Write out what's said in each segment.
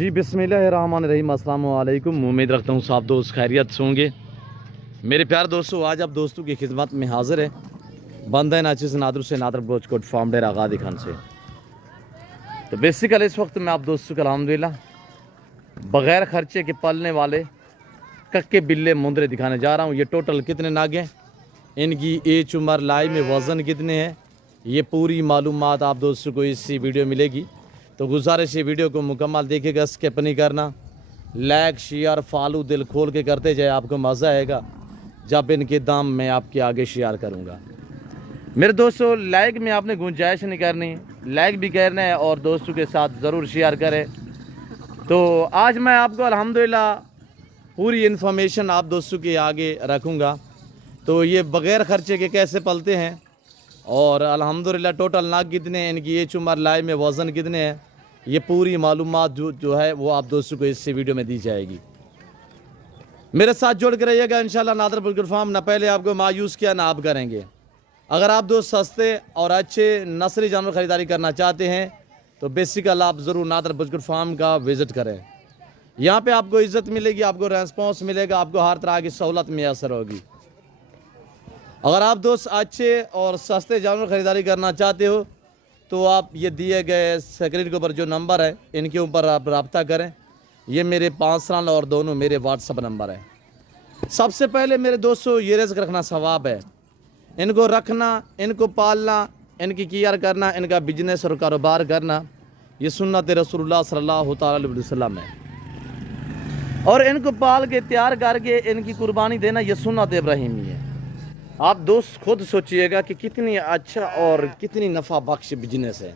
जी बिस्मिल्लाहिर्रहमानिर्रहीम, अस्सलाम वालेकुम। उम्मीद रखता हूँ सब दोस्त खैरियत से होंगे। मेरे प्यार दोस्तों, आज आप दोस्तों की खिदमत में हाजिर है बंदा नाचिस नादर से नादर बोचकोट फार्म डेरा गादी खान से। तो बेसिकली इस वक्त मैं आप दोस्तों को अल्हम्दुलिल्लाह बग़ैर खर्चे के पलने वाले कक्के बिल्ले मुंदरे दिखाने जा रहा हूँ। ये टोटल कितने नाग हैं, इनकी एज उम्र लाइव में वज़न कितने हैं, ये पूरी मालूमात आप दोस्तों को इसी वीडियो मिलेगी। तो गुजारिश ये वीडियो को मुकम्मल देखिएगा, स्किप नहीं करना। लाइक शेयर फॉलो दिल खोल के करते जाए, आपको मज़ा आएगा जब इनके दाम मैं आपके आगे शेयर करूँगा। मेरे दोस्तों, लाइक में आपने गुंजाइश नहीं करनी, लाइक भी करना है और दोस्तों के साथ ज़रूर शेयर करें। तो आज मैं आपको अल्हम्दुलिल्लाह पूरी इन्फॉर्मेशन आप दोस्तों के आगे रखूँगा। तो ये बग़ैर ख़र्चे के कैसे पलते हैं और अल्हम्दुलिल्लाह टोटल नाग कितने हैं, इनकी एज उम्र लाइव में वज़न कितने हैं, ये पूरी मालूमात जो है वो आप दोस्तों को इस वीडियो में दी जाएगी। मेरे साथ जुड़ कर रहिएगा इंशाल्लाह। नादर बुजुर्ग फार्म ना पहले आपको मायूस किया ना आप करेंगे। अगर आप दोस्त सस्ते और अच्छे नस्ली जानवर ख़रीदारी करना चाहते हैं तो बेसिकल आप ज़रूर नादर बुजुर्ग फार्म का विज़िट करें। यहाँ पे आपको इज़्ज़त मिलेगी, आपको रेस्पॉन्स मिलेगा, आपको हर तरह की सहूलत मैसर होगी। अगर आप दोस्त अच्छे और सस्ते जानवर ख़रीदारी करना चाहते हो तो आप ये दिए गए स्क्रीन के ऊपर जो नंबर है इनके ऊपर आप रब्ता करें। ये मेरे 5 साल और दोनों मेरे व्हाट्सअप नंबर है। सबसे पहले मेरे दोस्तों, ये रिज़्क रखना सवाब है। इनको रखना, इनको पालना, इनकी केयर करना, इनका बिजनेस और कारोबार करना, ये सुन्नत रसूलुल्लाह सल्लल्लाहु अलैहि वसल्लम है। और इनको पाल के तैयार करके इनकी कुर्बानी देना, ये सुन्नत इब्राहिमी है। आप दोस्त खुद सोचिएगा कि कितनी अच्छा और कितनी नफ़ा बख्श बिजनेस है।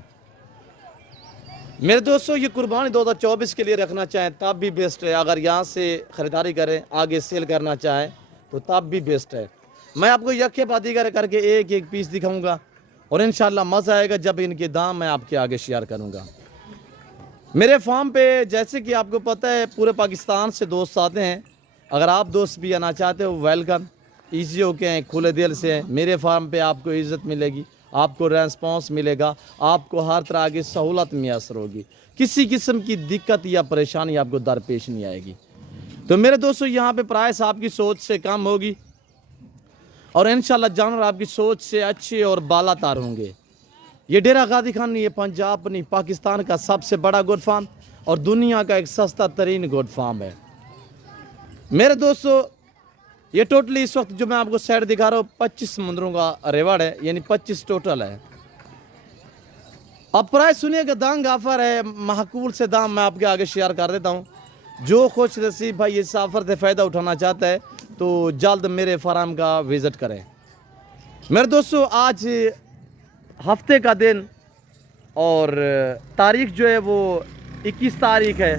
मेरे दोस्तों, ये कुर्बानी 2024 के लिए रखना चाहें तब भी बेस्ट है। अगर यहाँ से ख़रीदारी करें, आगे सेल करना चाहें तो तब भी बेस्ट है। मैं आपको यके बाती करके एक एक पीस दिखाऊंगा और इंशाल्लाह मज़ा आएगा जब इनके दाम मैं आपके आगे शेयर करूँगा। मेरे फार्म पे जैसे कि आपको पता है पूरे पाकिस्तान से दोस्त आते हैं। अगर आप दोस्त भी आना चाहते हो वेलकम, ईजी होके हैं, खुले दिल से हैं। मेरे फार्म पे आपको इज़्ज़त मिलेगी, आपको रेस्पॉन्स मिलेगा, आपको हर तरह की सहूलत मैसर होगी, किसी किस्म की दिक्कत या परेशानी आपको दरपेश नहीं आएगी। तो मेरे दोस्तों, यहाँ पे प्राइस आपकी सोच से कम होगी और इंशाल्लाह जानवर आपकी सोच से अच्छे और बालातार होंगे। ये डेरा गादी खान, ये पंजाब नहीं पाकिस्तान का सबसे बड़ा गोट फार्म और दुनिया का एक सस्ता तरीन गोट फार्म है। मेरे दोस्तों, ये टोटली इस वक्त जो मैं आपको साइड दिखा रहा हूँ 25 समुद्रों का रिवॉर्ड है, यानी 25 टोटल है। अब प्राइस सुनिएगा, दांग ऑफर है, महकूल से दाम मैं आपके आगे शेयर कर देता हूँ। जो खुश नसीब भाई इस ऑफर से फ़ायदा उठाना चाहता है तो जल्द मेरे फार्म का विज़िट करें। मेरे दोस्तों, आज हफ्ते का दिन और तारीख जो है वो 21 तारीख है।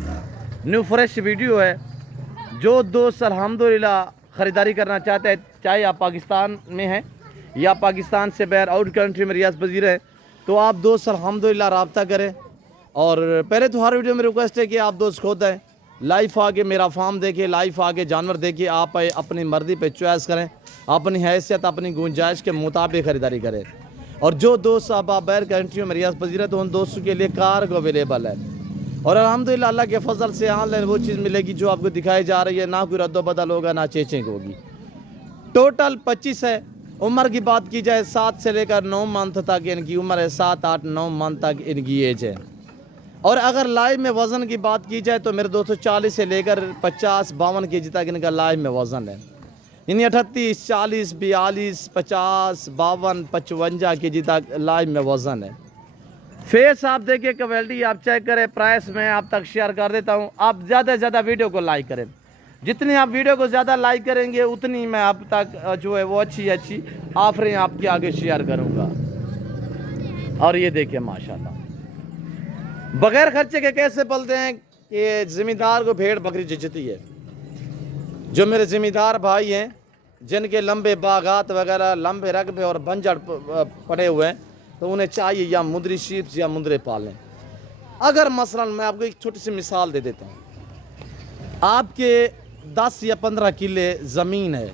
न्यू फ्रेश वीडियो है। जो दोस्त अल्हम्दुलिल्लाह ख़रीदारी करना चाहते हैं, चाहे आप पाकिस्तान में हैं या पाकिस्तान से बाहर आउट कंट्री में रियाज पजीर है, तो आप दोस्त अल्हम्दुलिल्लाह रब्ता करें। और पहले तो हर वीडियो में रिक्वेस्ट है कि आप दोस्त खुद आए, लाइव आके मेरा फार्म देखें, लाइव आके जानवर देखें, आप अपनी मर्ज़ी पे चॉइस करें, अपनी हैसियत अपनी गुंजाइश के मुताबिक ख़रीदारी करें। और जो दोस्त आप बाहर कंट्रियों में रियाज पजीर है तो उन दोस्तों के लिए कार्गो अवेलेबल है। और अल्हम्दुलिल्लाह अल्लाह के फजल से ऑनलाइन वो चीज़ मिलेगी जो आपको दिखाई जा रही है, ना कोई रद्दो बदल होगा ना चेंजिंग होगी। टोटल 25 है। उम्र की बात की जाए 7 से लेकर 9 मंथ तक इनकी उम्र है, 7, 8, 9 मंथ तक इनकी एज है। और अगर लाइव में वज़न की बात की जाए तो मेरे दोस्तों 40 से लेकर 50-52 केजी तक इनका लाइव में वज़न है। यानी 38, 40, 42, 50, 52, 55 केजी तक लाइव में वज़न है। फेस आप देखिए, क्वालिटी आप चेक करें, प्राइस मैं आप तक शेयर कर देता हूं। आप ज़्यादा से ज़्यादा वीडियो को लाइक करें। जितनी आप वीडियो को ज़्यादा लाइक करेंगे उतनी मैं आप तक जो है वो अच्छी ऑफरें आपके आगे शेयर करूंगा। और ये देखिए माशाल्लाह, बगैर खर्चे के कैसे पलते हैं। ये ज़मींदार को भेड़ बकरी जचती है। जो मेरे ज़मींदार भाई हैं जिनके लंबे बागात वगैरह, लंबे रकबे और बंजर पड़े हुए हैं, तो उन्हें चाहिए या मुंदरी शीप्स या मुंदरे पालें। अगर मसलन मैं आपको एक छोटी सी मिसाल दे देता हूँ, आपके 10 या 15 किले ज़मीन है,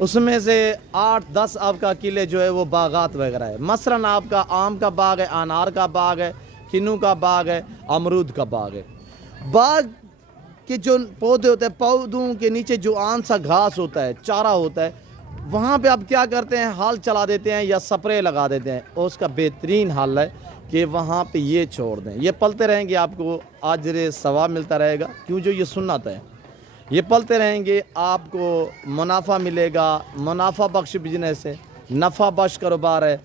उसमें से 8-10 आपका किले जो है वो बागात वगैरह है। मसलन आपका आम का बाग है, अनार का बाग है, किन्नू का बाग है, अमरूद का बाग है। बाग के जो पौधे होते हैं, पौधों के नीचे जो आन सा घास होता है, चारा होता है, वहाँ पे आप क्या करते हैं, हाल चला देते हैं या स्प्रे लगा देते हैं। और उसका बेहतरीन हल है कि वहाँ पे ये छोड़ दें, ये पलते रहेंगे, आपको अजर सवाब मिलता रहेगा। क्यों, जो ये सुन्नत है, ये पलते रहेंगे, आपको मुनाफा मिलेगा। मुनाफा बख्श बिजनेस है, नफ़ा बख्श कारोबार है।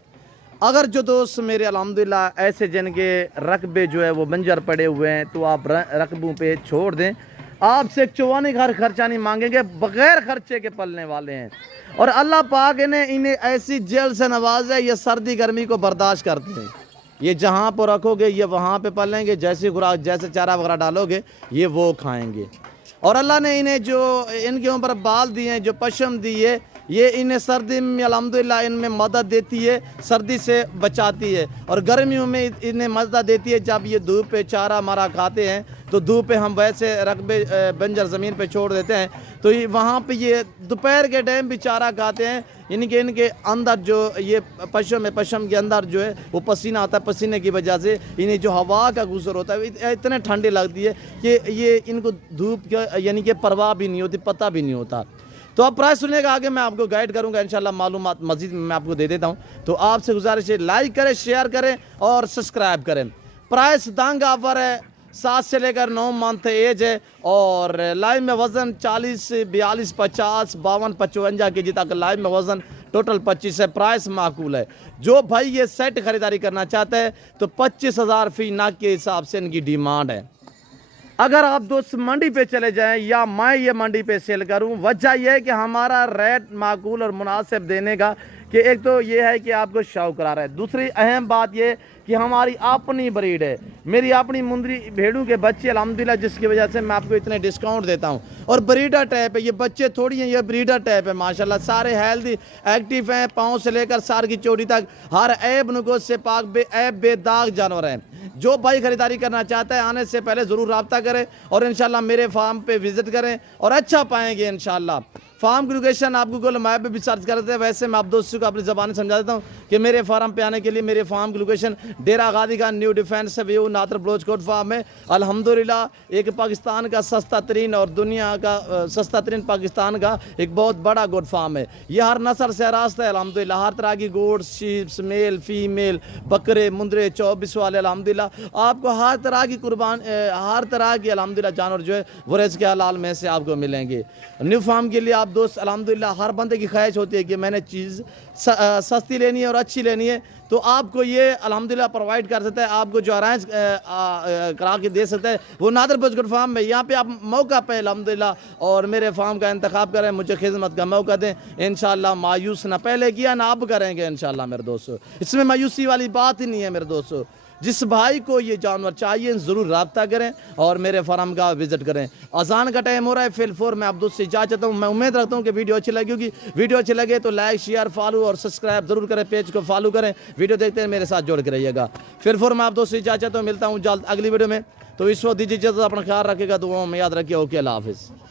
अगर जो दोस्त मेरे अल्हम्दुलिल्लाह ऐसे जिनके रकबे जो है वो बंजर पड़े हुए हैं, तो आप रकबों पे छोड़ दें। आपसे एक चौवानी घर खर्चा नहीं मांगेंगे, बग़ैर खर्चे के पलने वाले हैं। और अल्लाह पाक ने इन्हें ऐसी जेल से नवाजा है, ये सर्दी गर्मी को बर्दाश्त करते हैं। ये जहाँ पर रखोगे ये वहाँ पे पलेंगे, जैसे खुराक जैसे चारा वगैरह डालोगे ये वो खाएंगे। और अल्लाह ने इन्हें जो इनके ऊपर बाल दिए हैं, जो पशम दी है, ये इन्हें सर्दी में अल्हम्दुलिल्लाह इनमें मदद देती है, सर्दी से बचाती है। और गर्मियों में इन्हें मदद देती है। जब ये धूप पे चारा मारा खाते हैं तो धूप पे हम वैसे रकबे बंजर ज़मीन पे छोड़ देते हैं, तो ये वहाँ पे ये दोपहर के टाइम भी चारा खाते हैं। इनके अंदर जो ये पशम है, पशम के अंदर जो है वो पसीना आता है, पसीने की वजह से इन्हें जो हवा का गुजर होता है इतने ठंडी लगती है कि ये इनको धूप का यानी कि परवाह भी नहीं होती, पता भी नहीं होता। तो आप प्राइस सुनिएगा, आगे मैं आपको गाइड करूंगा इंशाल्लाह, मालूमात मज़ीद मैं आपको दे देता हूं। तो आपसे गुजारिश है लाइक करें, शेयर करें और सब्सक्राइब करें। प्राइस दांग ऑफर है, 7 से लेकर 9 मंथ एज है। और लाइव में वज़न 40, 42, 50, 52, 55 के जी तक लाइव में वज़न टोटल 25 है। प्राइस माकूल है। जो भाई ये सेट ख़रीदारी करना चाहते हैं तो 25,000 फी नाक के हिसाब से इनकी डिमांड है। अगर आप दोस्त मंडी पे चले जाएं या मैं ये मंडी पे सेल करूं, वजह यह है कि हमारा रेट माकूल और मुनासिब देने का कि एक तो ये है कि आपको शौक करा रहा है। दूसरी अहम बात ये कि हमारी अपनी ब्रीड है, मेरी अपनी मुंदरी भेड़ों के बच्चे अल्हम्दुलिल्लाह, जिसकी वजह से मैं आपको इतने डिस्काउंट देता हूं। और ब्रीडर टाइप है, ये बच्चे थोड़ी हैं, ये ब्रीडर टाइप है माशाल्लाह। सारे हेल्दी एक्टिव हैं, पाँव से लेकर सार की चोटी तक हर ऐब नुकोस से पाक बेदाग जानवर हैं। जो भाई खरीदारी करना चाहता है आने से पहले ज़रूर रब्ता करें और इंशाल्लाह मेरे फार्म पे विज़िट करें और अच्छा पाएंगे इंशाल्लाह। फार्म की लोकेशन आप गूगल मैप पे भी सर्च करते हैं। वैसे मैं आप दोस्तों को अपनी ज़बान समझा देता हूँ कि मेरे फार्म पे आने के लिए मेरे फार्म की लोकेशन डेरा गादी खान न्यू डिफेंस व्यू नातर बलोच कोट फार्म है। अल्हम्दुलिल्लाह एक पाकिस्तान का सस्ता तरीन और दुनिया का सस्ता तरीन पाकिस्तान का एक बहुत बड़ा गोट फार्म है। ये हर नस्ल से रास्ता है अल्हम्दुलिल्लाह। हर तरह की गोट्स, शीप्स, मेल फीमेल, बकरे, मुंदरे, 24 वाले अल्हम्दुलिल्लाह आपको हर तरह की हर तरह की अल्हम्दुलिल्लाह जानवर जो है वो रिज़्क़ के हलाल में से आपको मिलेंगे। न्यू फार्म के लिए आप दोस्त अल्हम्दुलिल्लाह हर बंदे की ख्वाहिश होती है कि मैंने चीज़ सस्ती लेनी है और अच्छी लेनी है, तो आपको ये अल्हम्दुलिल्लाह प्रोवाइड कर सकता है। आपको जो अरेंज करा के दे सकता है वो नादर बजगुट फार्म में। यहाँ पे आप मौका पे अल्हम्दुलिल्लाह और मेरे फार्म का इंतखाब करें, मुझे खिदमत का मौका दें। इंशाल्लाह मायूस ना पहले किया ना अब करेंगे इंशाल्लाह मेरे दोस्तों। इसमें मायूसी वाली बात ही नहीं है मेरे दोस्तों। जिस भाई को ये जानवर चाहिए ज़रूर रब्ता करें और मेरे फार्म का विज़िट करें। अजान का टाइम हो रहा है, फिल 4 मैं आप दोस्त से इजाज़त चाहता हूँ। मैं उम्मीद रखता हूँ कि वीडियो अच्छी लगी होगी। वीडियो अच्छी लगे तो लाइक, शेयर, फॉलो और सब्सक्राइब ज़रूर करें, पेज को फॉलो करें। वीडियो देखते हैं मेरे साथ जोड़ के रहिएगा। फिल 4 मैं आप दोस्त से इजाज़त चाहता हूँ। मिलता हूँ जल्द अगली वीडियो में। तो इस वक्त दीजिए इजाज़त, अपना ख्याल रखिएगा, दुआओं में याद रखिए। ओके, अल्लाह हाफ़िज़।